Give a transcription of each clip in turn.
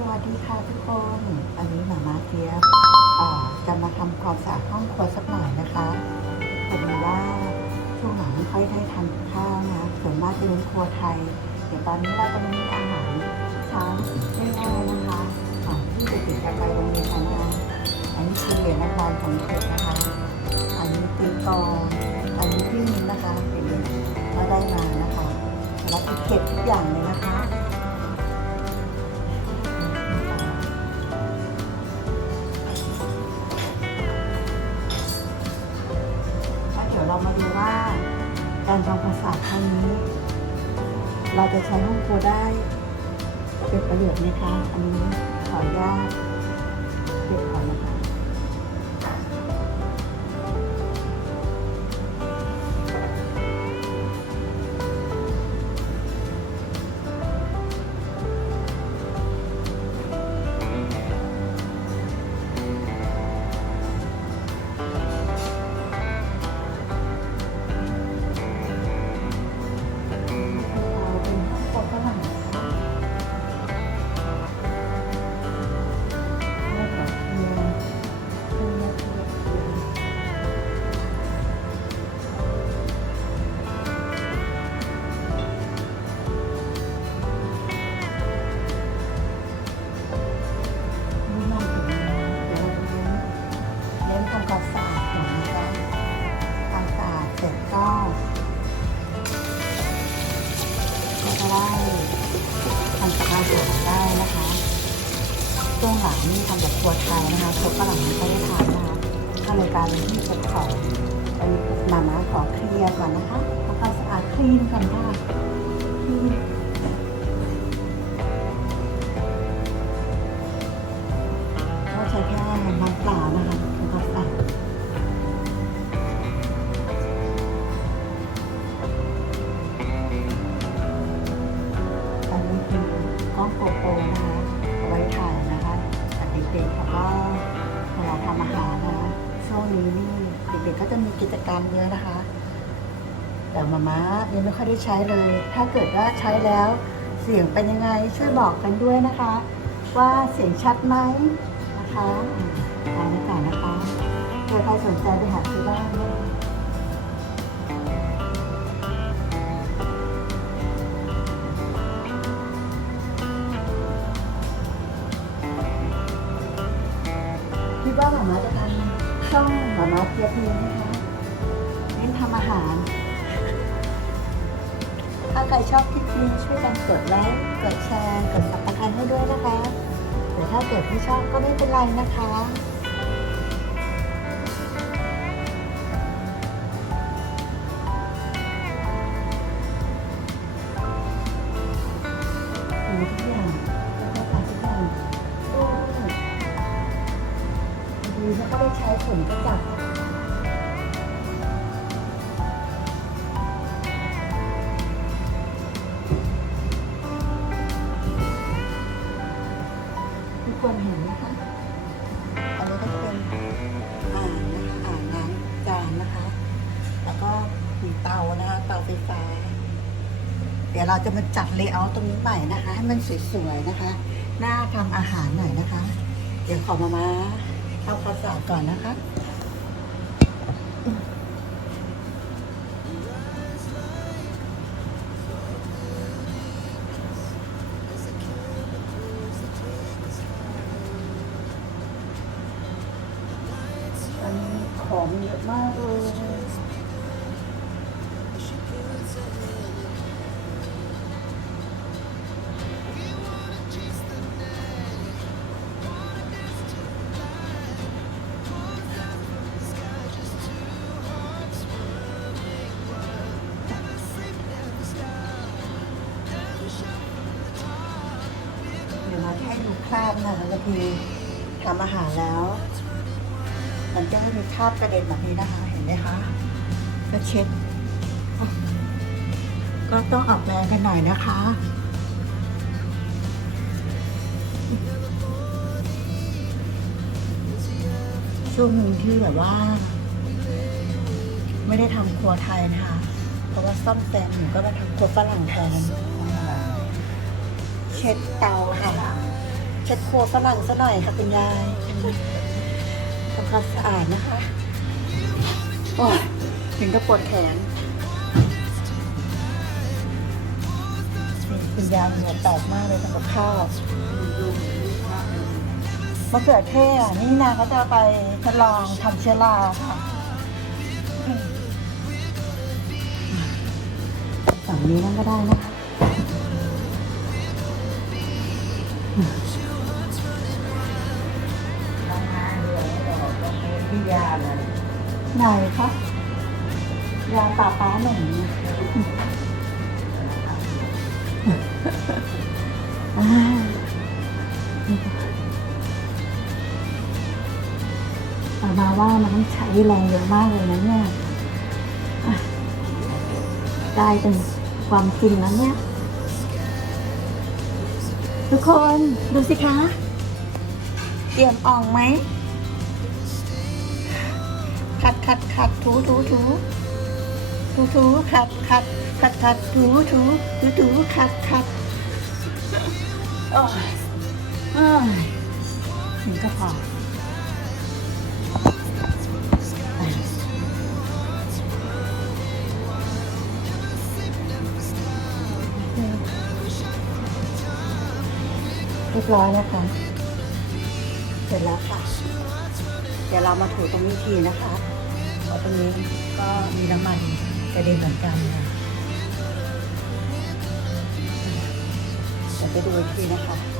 สวัสดีค่ะทุกคนอันนี้หมามาเทียบจะมาทำความสะอาดห้องครัวสักหน่อยนะคะพอดีว่าช่วงหลังไม่ค่อยได้ทำข้าวนะส่วนมากจะเป็นครัวไทย เดี๋ยวตอนนี้เราจะมีอาหารเช้าง่ายๆนะคะก่อนที่จะติดจะไปโรงเรียนกันนะอันนี้คือเหรียญรางวัลของเด็กนะคะ อันนี้ตีกองอันนี้พี่มิ้นนะคะเด็กๆก็ได้มานะคะแล้วก็เก็บทุกอย่างเลยนะคะ มาดูว่าการทำภาษาครั้งนี้ เราจะใช้ห้องครัวได้เป็นประโยชน์ไหมคะ อันนี้ขออนุญาต ได้ทำกับอาหารได้นะคะช่วงหลังนี่ทำแบบครัวไทยนะคะครัวฝรั่งไม่ค่อยได้ทานนะคะก็เลยกลายเป็นที่เก็บของเป็นมามาขอเคลียร์ก่อนนะคะทำความสะอาดคลีนก่อนค่ะานอาหารนะช่วงนี้นี่เด็กๆก็จะมีกิจกรรมเยอะนะคะ แต่มาม่ายังไม่ค่อยได้ใช้เลย ถ้าเกิดว่าใช้แล้วเสียงเป็นยังไงช่วยบอกกันด้วยนะคะ ว่าเสียงชัดไหมนะคะอ่าไปก่อนนะคะเผื่อใครสนใจไปหาซื้อบ้าง คิดว่าหมามาจะทำช่องหมามาเทียบนี้นะคะเน้นทำอาหาร ถ้าใครชอบคลิปนี้ช่วยกันกดไลค์กดแชร์กดสับสไครต์ให้ด้วยนะคะแต่ถ้าเกิดไม่ชอบก็ไม่เป็นไรนะคะ นะคะเตาไฟฟ้า เดี๋ยวเราจะมาจัดเลเยอร์ตรงนี้ใหม่นะคะ ให้มันสวยๆนะคะน่าทำอาหารหน่อยนะคะ เดี๋ยวขอมามาทำความสะอาดก่อนนะคะอันของเยอะมากเลย เดี๋ยวมาให้ดูคราบนะคะก็คือทำอาหารแล้ว มันจะไม่มีคราบกระเด็นแบบนี้นะคะ เห็นไหมคะก็เช็ด ก็ต้องออกแรงกันหน่อยนะคะช่วงหนึ่งที่แบบว่า ไม่ได้ทำครัวไทยนะคะ เพราะว่าซ่อมแซมหนูก็มาทำครัวฝรั่งแทน เช็ดเตาค่ะ เช็ดครัวฝรั่งซะหน่อยค่ะคุณยายทำความสะอาดนะคะ โอ้ยถึงก็ปวดแขนคุณยายเหนื่อยแตกมากเลยทำกับข้าวมะเขือเทศอ่นี่นาเขาจะไปทดลองทำเชื้อราค่ะฝั่งนี้นั่นก็ได้นะคะ ไหนคะยาป่าป้าหนุ่มอ่าป่ามาว่ามันต้องใช้แรงเยอะมากเลยนะเนี่ยได้เป็นความจริงแล้วเนี่ย ทุกคนดูสิคะเตรียมอ่องไหม ขัดขัดขัดถูถูถูถูถูขัดขัดขัดขัดถูถูถูถูขัดขัดโอ้ยเอ้ยถึงก็พอ รียบร้อยนะคะ เสร็จแล้วค่ะ เดี๋ยวเรามาถูตรงนี้ทีนะคะเพราะตรงนี้ก็มีน้ำมันกระเด็นเหมือนกันค่ะเดี๋ยวไปดูอีกทีนะคะ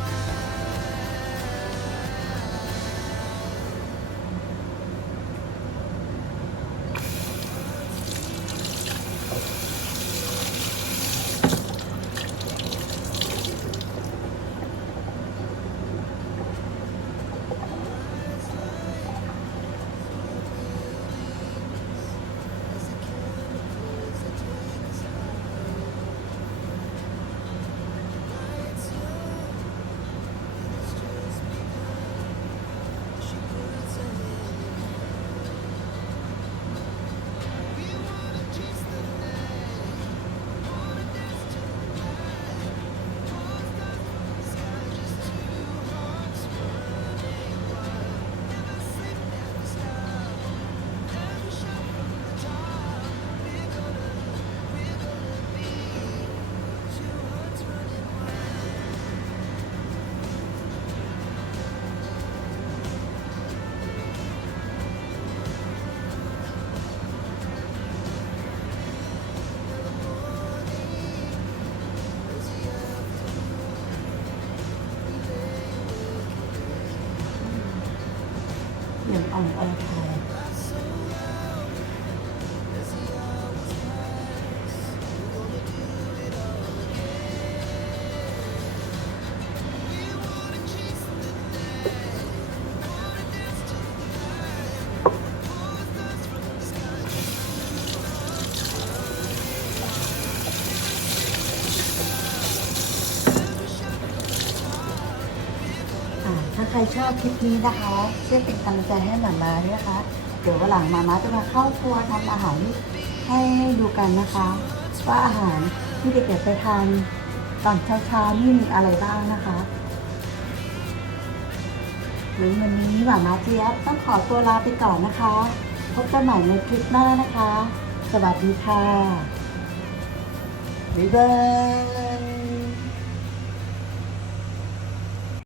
ใครชอบคลิปนี้นะคะช่วยเป็นกำลังใจให้หมามาด้วยนะคะ เดี๋ยววันหลังมามาจะมาเข้าครัวทำอาหารให้ดูกันนะคะ ว่าอาหารที่เด็กๆไปทานตอนเช้าๆนี่มีอะไรบ้างนะคะหรือวันนี้หมามาเจี๊ยบต้องขอตัวลาไปก่อนนะคะ พบกันใหม่ในคลิปหน้านะคะ สวัสดีค่ะบ๊ายบาย